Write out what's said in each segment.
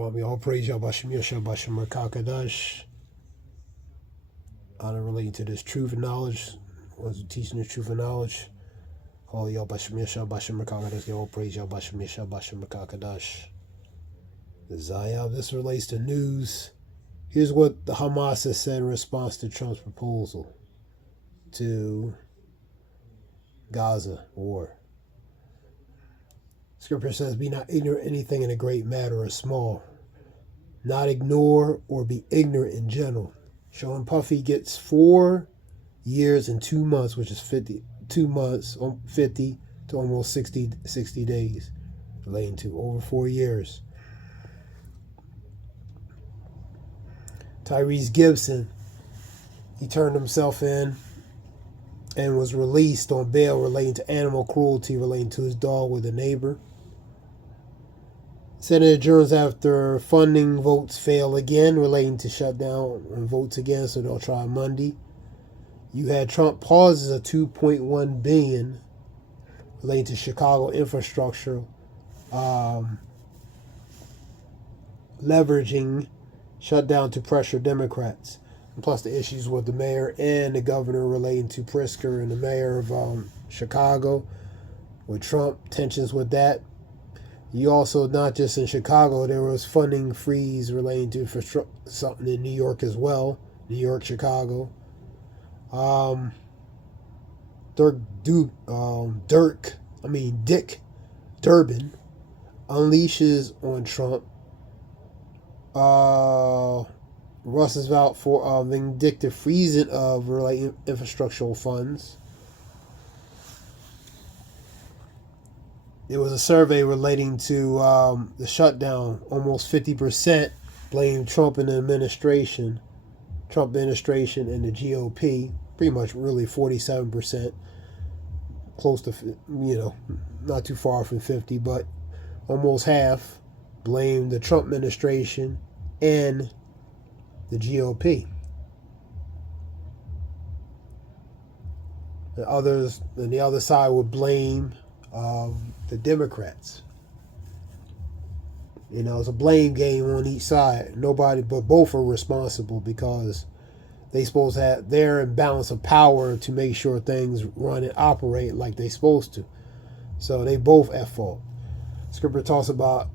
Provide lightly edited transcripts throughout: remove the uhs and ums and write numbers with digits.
We all praise Yahbashim Yashab Bashim Rakakadash. Honor relating to this truth and knowledge. Was teaching the truth and knowledge. All Yahbashim Yashab Bashim Rakakadash. They all praise Yahbashim Yashab Bashim Rakakadash. The Zayab. This relates to news. Here's what the Hamas has said in response to Trump's proposal to Gaza war. Scripture says, be not ignorant of anything in a great matter or small. Not ignore or be ignorant in general. Sean Puffy gets 4 years and 2 months, which is 52 months, 50 to almost 60 days. Relating to over 4 years. Tyrese Gibson, he turned himself in and was released on bail relating to animal cruelty relating to his dog with a neighbor. Senate adjourns after funding votes fail again relating to shutdown and votes again, so they'll try Monday. You had Trump pauses a $2.1 billion relating to Chicago infrastructure, leveraging shutdown to pressure Democrats. And plus the issues with the mayor and the governor relating to Pritzker and the mayor of Chicago. With Trump, tensions with that. You also, not just in Chicago, there was funding freeze relating to something in New York as well. New York, Chicago. Dick Durbin unleashes on Trump. Roosevelt for vindictive freezing of related infrastructural funds. There was a survey relating to the shutdown. Almost 50% blame Trump and the administration. Trump administration and the GOP. Pretty much really 47%. Close to, not too far from 50, but almost half blame the Trump administration and the GOP. The other side would blame the Democrats. It's a blame game on each side. Nobody, but both are responsible because they supposed to have their imbalance of power to make sure things run and operate like they supposed to. So they both at fault. Scripture talks about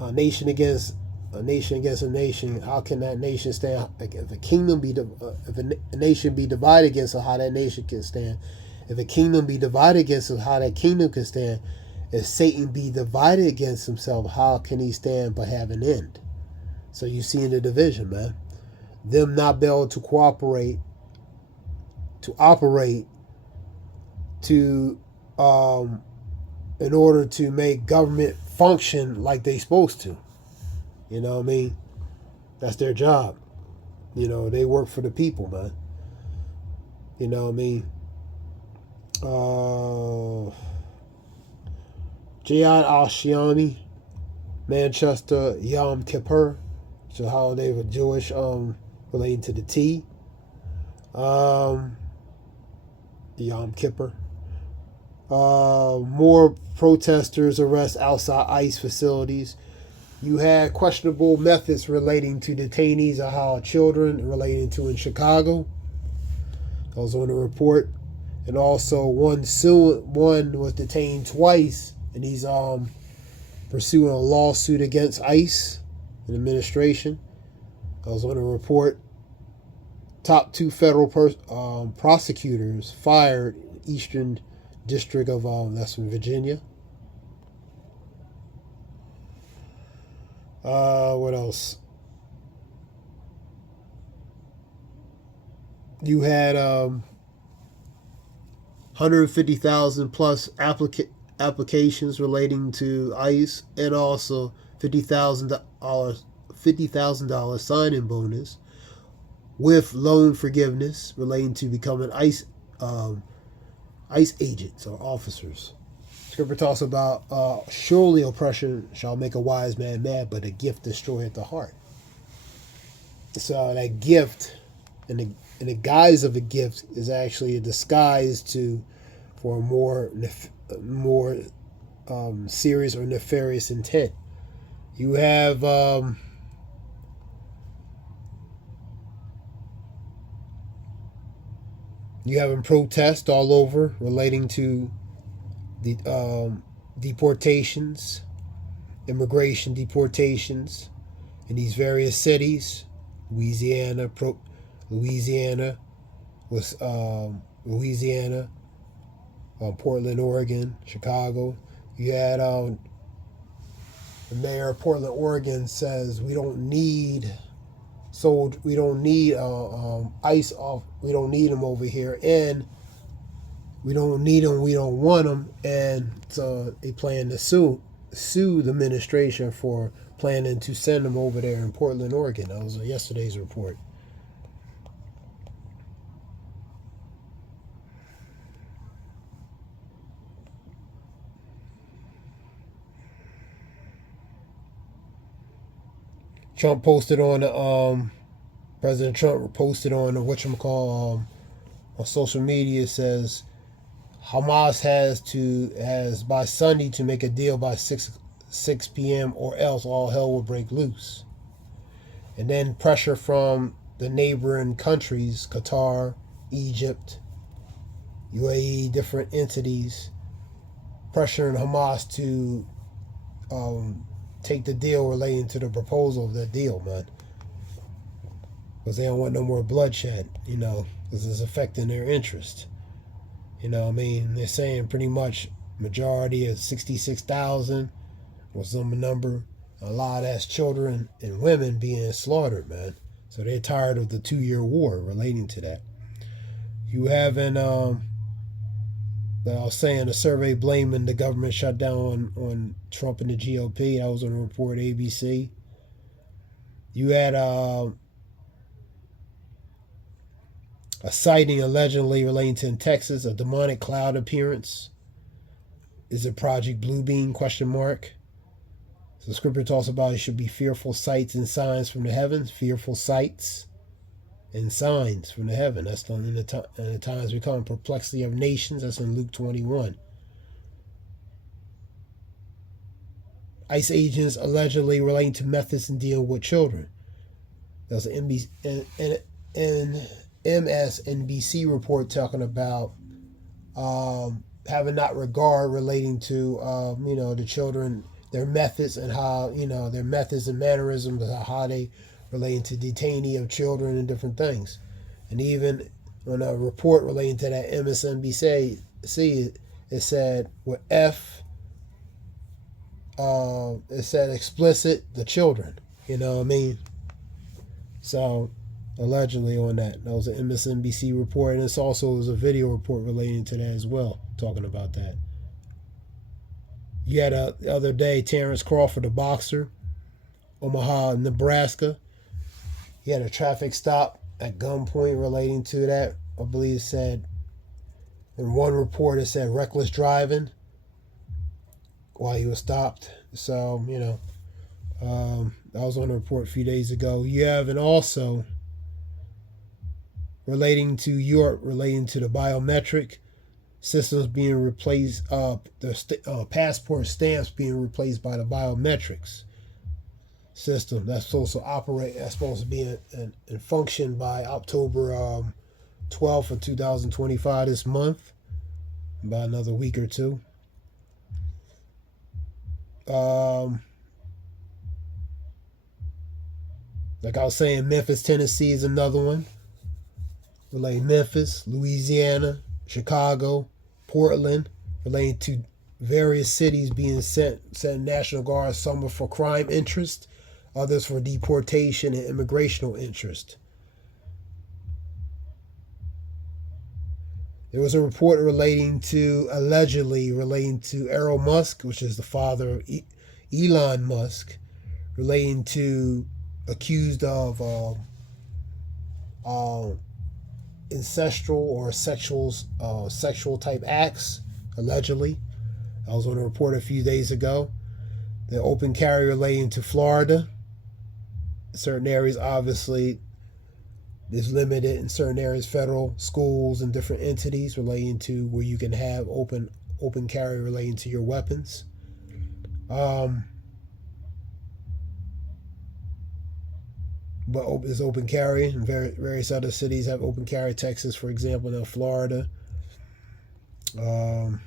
a nation against a nation. How can that nation stand? If a nation be divided against how that nation can stand. If a kingdom be divided against how that kingdom can stand. If Satan be divided against himself, how can he stand but have an end? So you see in the division, man. Them not be able to cooperate, to operate, to in order to make government function like they supposed to. You know what I mean? That's their job. They work for the people, man. You know what I mean? Jihad al-Shami, Manchester, Yom Kippur, it's a holiday of a Jewish relating to the tea. Yom Kippur. More protesters arrest outside ICE facilities. You had questionable methods relating to detainees of how children relating to in Chicago. That was on the report. And also one was detained twice, and he's pursuing a lawsuit against ICE and administration. That was on the report. Top 2 federal prosecutors fired Eastern District of that's in Virginia. What else? You had 150,000 plus applications relating to ICE, and also $50,000 sign-in bonus with loan forgiveness relating to becoming ICE agents or officers. Scripture talks about surely oppression shall make a wise man mad, but a gift destroyeth the heart. So that gift, in the guise of a gift, is actually a disguise for a more serious or nefarious intent. You have you having protests all over relating to the deportations, immigration deportations in these various cities. Louisiana was Louisiana, Portland, Oregon, Chicago. You had the mayor of Portland, Oregon says we don't need ICE off. We don't need them over here, and we don't need them. We don't want them, and so they plan to sue the administration for planning to send them over there in Portland, Oregon. That was yesterday's report. Trump posted on the President Trump posted on whatchamacall on social media, says Hamas has by Sunday to make a deal by 6 p.m. or else all hell will break loose. And then pressure from the neighboring countries, Qatar, Egypt, UAE, different entities, pressuring Hamas to take the deal relating to the proposal of that deal, man. Because they don't want no more bloodshed, because it's affecting their interest. They're saying pretty much majority of 66,000 was some number. A lot of that's children and women being slaughtered, man. So they're tired of the 2-year war relating to that. You having, I was saying, a survey blaming the government shutdown on Trump and the GOP. That was on a report ABC. You had a sighting allegedly relating to in Texas, a demonic cloud appearance. Is it Project Bluebeam, question mark? So the scripture talks about it should be fearful sights and signs from the heavens. Fearful sights and signs from the heaven. That's in the times we come perplexity of nations. That's in Luke 21. ICE agents allegedly relating to methods in dealing with children. That was an MSNBC report talking about having not regard relating to the children, their methods and how their methods and mannerisms, how they relating to detainee of children and different things. And even on a report relating to that MSNBC, it said with it said explicit the children. So allegedly on that. That was an MSNBC report, and it's also was a video report relating to that as well, talking about that. You had the other day, Terrence Crawford, the boxer, Omaha, Nebraska. He had a traffic stop at gunpoint relating to that. I believe it said, in one report it said reckless driving while he was stopped. So, that was on a report a few days ago. You have, and also relating to Europe, relating to the biometric systems being replaced, the passport stamps being replaced by the biometrics system that's supposed to operate, that's supposed to be in function by October 12th of 2025, this month, about another week or two. Like I was saying, Memphis, Tennessee is another one. Relating Memphis, Louisiana, Chicago, Portland, relating to various cities being sent National Guard, some for crime interest, others for deportation and immigrational interest. There was a report allegedly relating to Elon Musk, which is the father of Elon Musk, relating to accused of ancestral or sexual type acts, allegedly. I was on a report a few days ago. The open carry relating to Florida. Certain areas, obviously, is limited in certain areas, federal schools and different entities relating to where you can have open carry relating to your weapons. but it's open carry. And various other cities have open carry. Texas, for example, now Florida, and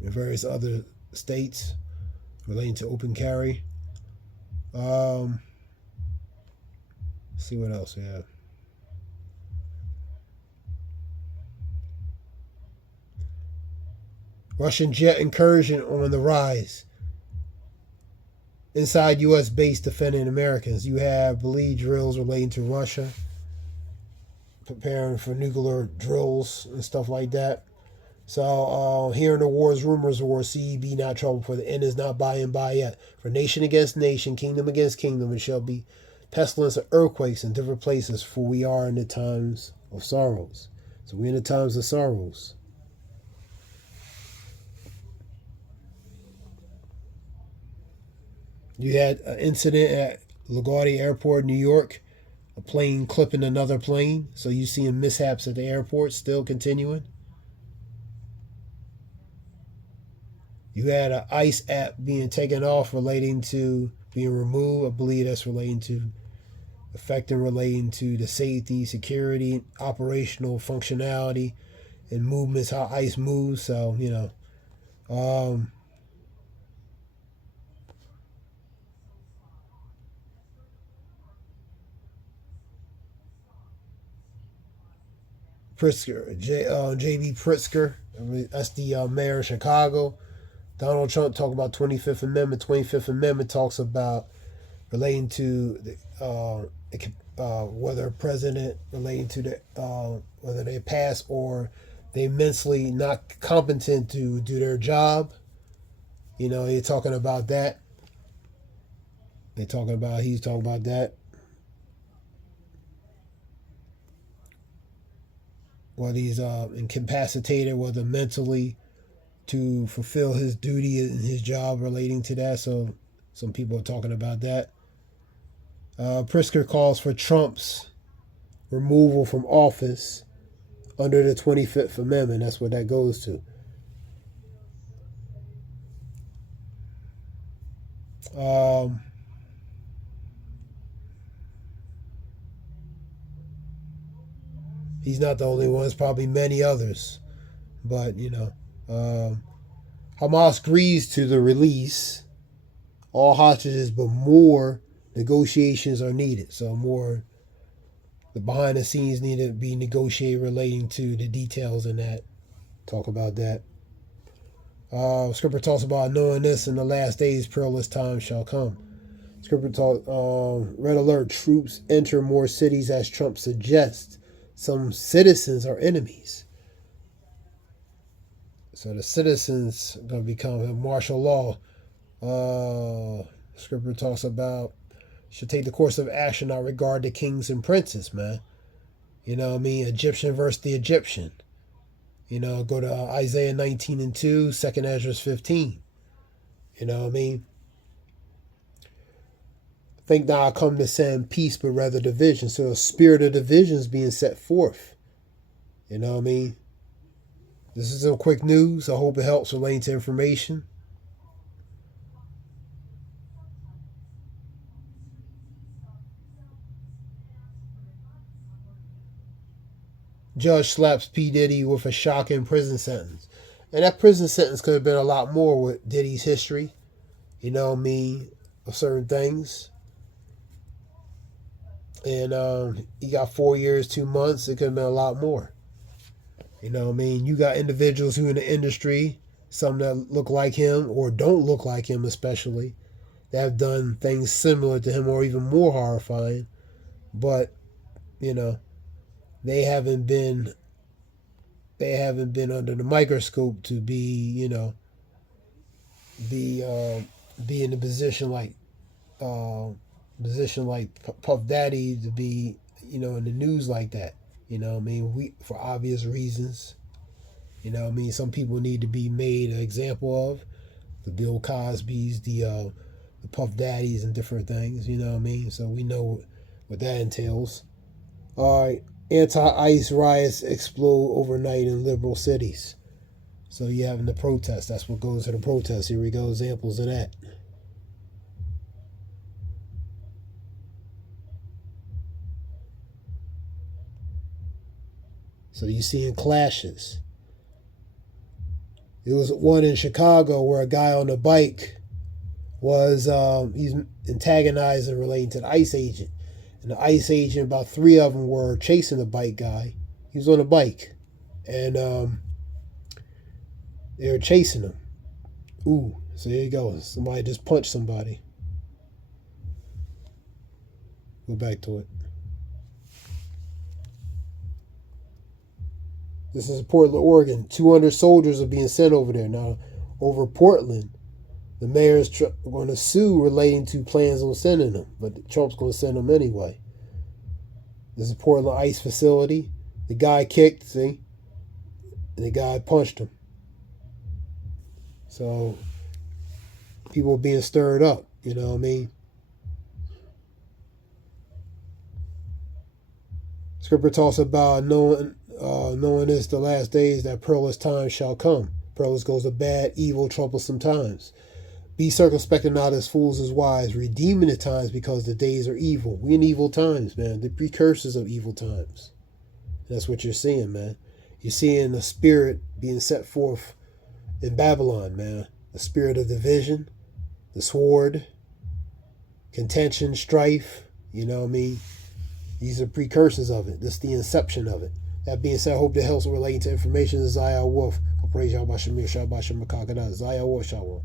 various other states relating to open carry. See what else we have. Russian jet incursion on the rise. Inside U.S. base defending Americans. You have believed drills relating to Russia, preparing for nuclear drills and stuff like that. So, hearing the wars, rumors of war, CEB not trouble, for the end is not by and by yet. For nation against nation, kingdom against kingdom, it shall be pestilence and earthquakes in different places, for we are in the times of sorrows. So we're in the times of sorrows. You had an incident at LaGuardia Airport, New York, a plane clipping another plane. So you seeing mishaps at the airport still continuing. You had an ICE app being taken off relating to being removed. I believe that's relating to the safety, security, operational functionality, and movements, how ICE moves. So, Pritzker, J.B. Pritzker, that's the mayor of Chicago. Donald Trump talked about 25th Amendment. 25th Amendment talks about relating to whether a president relating to whether they pass or they mentally not competent to do their job. They're talking about that. He's talking about that. Whether he's incapacitated, whether mentally to fulfill his duty and his job relating to that. So some people are talking about that. Pritzker calls for Trump's removal from office under the 25th Amendment. That's what that goes to. He's not the only one. There's probably many others. But, Hamas agrees to the release all hostages, but more negotiations are needed. So more, the behind the scenes need to be negotiated relating to the details in that. Talk about that. Scripture talks about knowing this in the last days, perilous times shall come. Scripture talk, red alert, troops enter more cities as Trump suggests. Some citizens are enemies. So the citizens are going to become a martial law. Scripture talks about should take the course of action not regard the kings and princes, man. Egyptian versus the Egyptian. Go to Isaiah 19:2, 2 Ezra 15. Think not I come to send peace, but rather division. So a spirit of division is being set forth. This is some quick news. I hope it helps relating to information. Judge slaps P. Diddy with a shocking prison sentence. And that prison sentence could have been a lot more with Diddy's history, of certain things. And he got 4 years, 2 months. It could have been a lot more. You got individuals who in the industry, some that look like him or don't look like him especially, that have done things similar to him or even more horrifying. But, they haven't been under the microscope to be in a position like Puff Daddy to be in the news like that. We, for obvious reasons. Some people need to be made an example of. The Bill Cosbys, the Puff Daddies, and different things. So we know what that entails. All right. Anti-ICE riots explode overnight in liberal cities. So you're having the protest. That's what goes to the protest. Here we go. Examples of that. So you're seeing clashes. There was one in Chicago where a guy on a bike was he's antagonizing relating to the ICE agent. And the ICE agent, about 3 of them were chasing the bike guy. He was on a bike. And they were chasing him. Ooh, so there you go. Somebody just punched somebody. Go back to it. This is Portland, Oregon. 200 soldiers are being sent over there. Now, over Portland, the mayor is going to sue relating to plans on sending them. But Trump's going to send them anyway. This is Portland ICE facility. The guy kicked, see? And the guy punched him. So, people are being stirred up. You know what I mean? Scripture talks about knowing this the last days, that perilous times shall come. Perilous goes to bad, evil, troublesome times. Be circumspect and not as fools as wise, redeeming the times because the days are evil. We in evil times, man. The precursors of evil times. That's what you're seeing, man. You're seeing the spirit being set forth in Babylon, man. The spirit of division, the sword, contention, strife. You know what I mean? These are precursors of it. This is the inception of it. That being said, I hope that helps relating to information. Zaya Wolf. I praise Yahweh Shemir, Shabbat Shem Makakada, Zaya Wolf, Shalom.